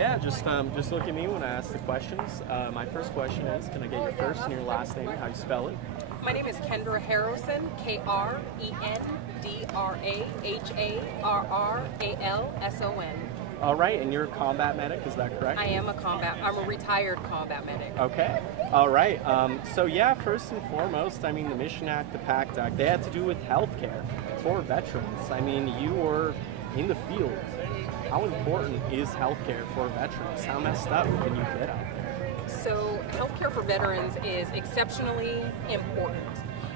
Yeah, just look at me when I ask the questions. My first question is, can I get your first and your last name, how you spell it? My name is Kendra Harrelson, KrendraHarralson. All right, and you're a combat medic, is that correct? I'm a retired combat medic. Okay, all right. So yeah, first and foremost, I mean, the Mission Act, the PACT Act, they had to do with healthcare for veterans. I mean, you were in the field. How important is healthcare for veterans? How messed up can you get out there? So healthcare for veterans is exceptionally important.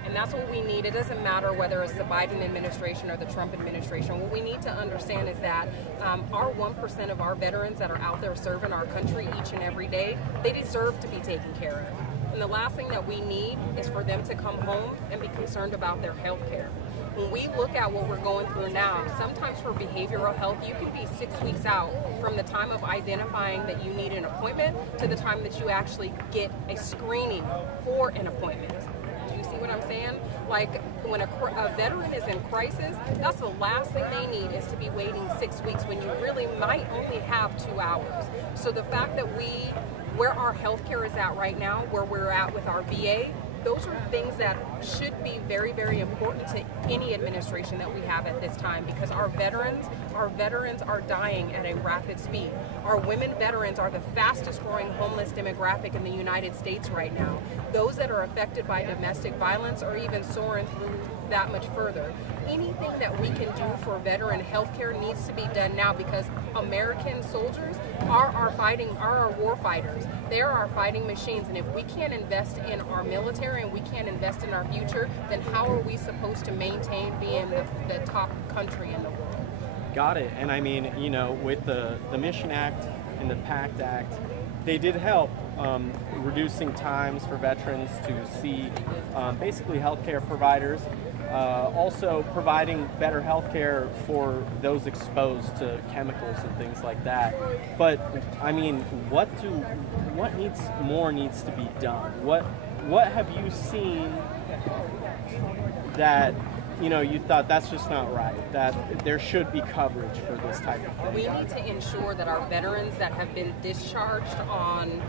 And that's what we need. It doesn't matter whether it's the Biden administration or the Trump administration. What we need to understand is that our 1% of our veterans that are out there serving our country each and every day, they deserve to be taken care of. And the last thing that we need is for them to come home and be concerned about their health care. When we look at what we're going through now, sometimes for behavioral health, you can be 6 weeks out from the time of identifying that you need an appointment to the time that you actually get a screening for an appointment. Do you see what I'm saying? Like when a veteran is in crisis, that's the last thing they need is to be waiting 6 weeks when you really might only have 2 hours. So the fact that where our healthcare is at right now, where we're at with our VA, those are things that should be very, very important to any administration that we have at this time, because our veterans are dying at a rapid speed. Our women veterans are the fastest growing homeless demographic in the United States right now. Those that are affected by domestic violence are even soaring through that much further. Anything that we can do for veteran health care needs to be done now, because American soldiers are our war fighters. They're our fighting machines, and if we can't invest in our military and we can't invest in our future, then how are we supposed to maintain being the top country in the world? Got it. And I mean, you know, with the Mission Act and the PACT Act, they did help reducing times for veterans to see basically healthcare providers. Also providing better health care for those exposed to chemicals and things like that. But I mean, what more needs to be done? What have you seen that, you know, you thought that's just not right, that there should be coverage for this type of thing? We need to ensure that our veterans that have been discharged on,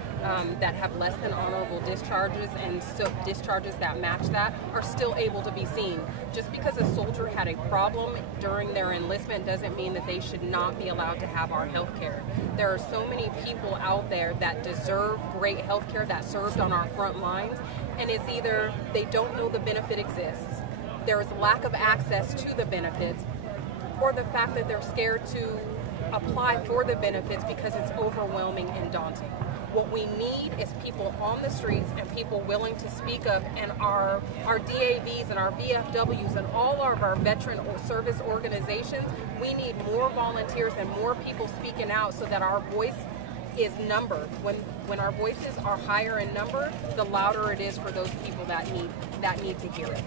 that have less than honorable discharges and so discharges that match that, are still able to be seen. Just because a soldier had a problem during their enlistment doesn't mean that they should not be allowed to have our health care. There are so many people out there that deserve great health care that served on our front lines, and it's either they don't know the benefit exists, there is lack of access to the benefits, or the fact that they're scared to apply for the benefits because it's overwhelming and daunting. What we need is people on the streets and people willing to speak up, and our DAVs and our VFWs and all of our veteran service organizations, we need more volunteers and more people speaking out so that our voice is numbered. When our voices are higher in number, the louder it is for those people that need to hear it.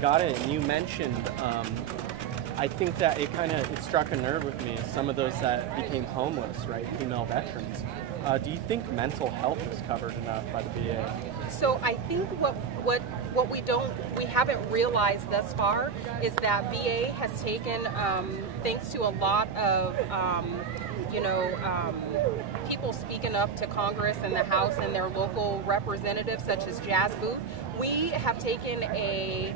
Got it. And you mentioned, I think that it struck a nerve with me, some of those that became homeless, right, female veterans. Do you think mental health is covered enough by the VA? So I think what we haven't realized thus far is that VA has taken, thanks to a lot of people speaking up to Congress and the House and their local representatives, such as Jazz Booth, we have taken a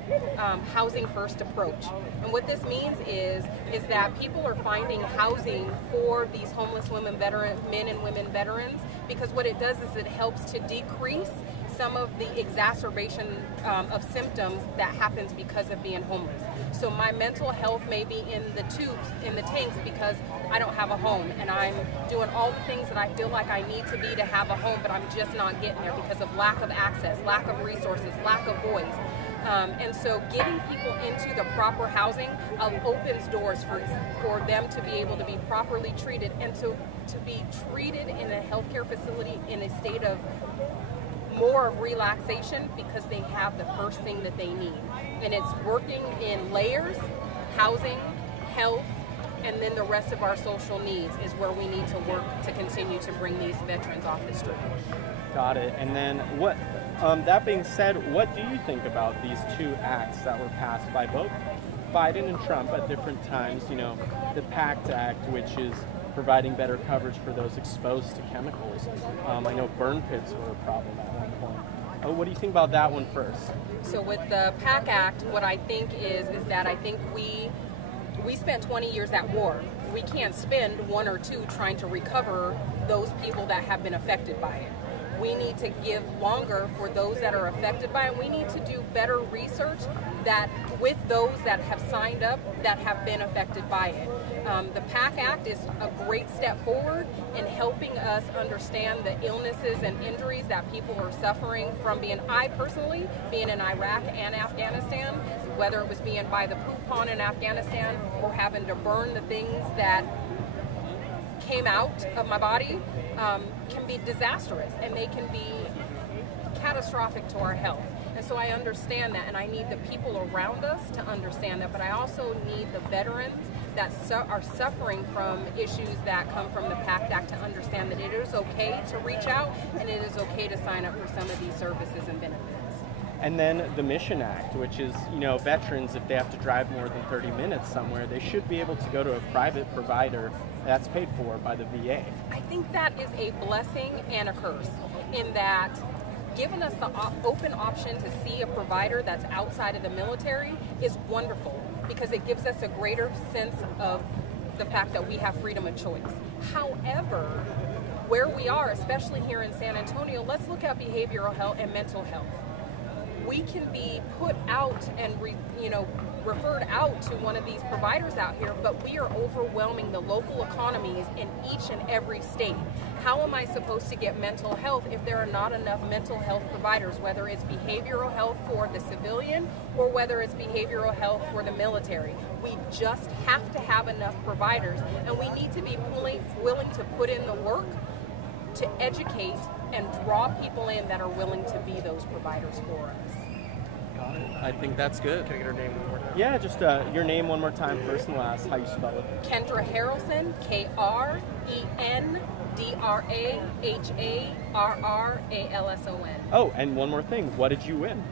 housing first approach. And what this means is that people are finding housing for these homeless men and women veterans, because what it does is it helps to decrease some of the exacerbation of symptoms that happens because of being homeless. So my mental health may be in the tubes, in the tanks, because I don't have a home, and I'm doing all the things that I feel like I need to be to have a home, but I'm just not getting there because of lack of access, lack of resources, lack of voice. And so getting people into the proper housing opens doors for them to be able to be properly treated, and to be treated in a healthcare facility in a state of more of relaxation, because they have the first thing that they need. And it's working in layers: housing, health, and then the rest of our social needs is where we need to work to continue to bring these veterans off the street. Got it. And then what, that being said, what do you think about these two acts that were passed by both Biden and Trump at different times? You know, the PACT Act, which is providing better coverage for those exposed to chemicals. I know burn pits were a problem at one point. Oh, what do you think about that one first? So with the PAC Act, what I think is that I think we spent 20 years at war. We can't spend 1 or 2 trying to recover those people that have been affected by it. We need to give longer for those that are affected by it. We need to do better research that with those that have signed up that have been affected by it. The PAC Act is a great step forward in helping us understand the illnesses and injuries that people are suffering from I personally, being in Iraq and Afghanistan, whether it was being by the poop pond in Afghanistan or having to burn the things that came out of my body, can be disastrous, and they can be catastrophic to our health. And so I understand that, and I need the people around us to understand that, but I also need the veterans that are suffering from issues that come from the PACT Act to understand that it is okay to reach out, and it is okay to sign up for some of these services and benefits. And then the Mission Act, which is, veterans, if they have to drive more than 30 minutes somewhere, they should be able to go to a private provider that's paid for by the VA. I think that is a blessing and a curse, in that giving us the open option to see a provider that's outside of the military is wonderful, because it gives us a greater sense of the fact that we have freedom of choice. However, where we are, especially here in San Antonio, let's look at behavioral health and mental health. We can be put out and referred out to one of these providers out here, but we are overwhelming the local economies in each and every state. How am I supposed to get mental health if there are not enough mental health providers, whether it's behavioral health for the civilian or whether it's behavioral health for the military? We just have to have enough providers, and we need to be willing to put in the work to educate and draw people in that are willing to be those providers for us. Got it. I think that's good. Can I get her name one more time? Yeah, just your name one more time, first and last, how you spell it. Kendra Harrelson, KRENDRAHARRALSON. Oh, and one more thing, what did you win?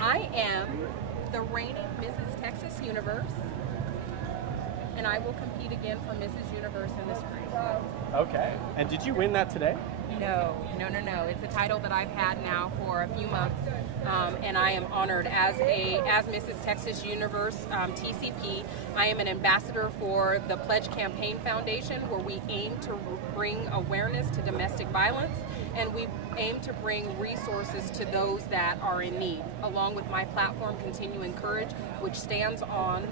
I am the reigning Mrs. Texas Universe, and I will compete again for Mrs. Universe in the spring. Okay. And did you win that today? No. It's a title that I've had now for a few months, and I am honored as Mrs. Texas Universe TCP. I am an ambassador for the Pledge Campaign Foundation, where we aim to bring awareness to domestic violence, and we aim to bring resources to those that are in need, along with my platform, Continuing Courage, which stands on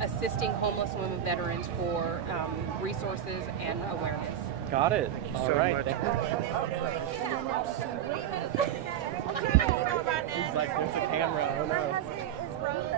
assisting homeless women veterans for resources and awareness. Got it. Thank you All so right. much. He's like, there's a camera. Oh no.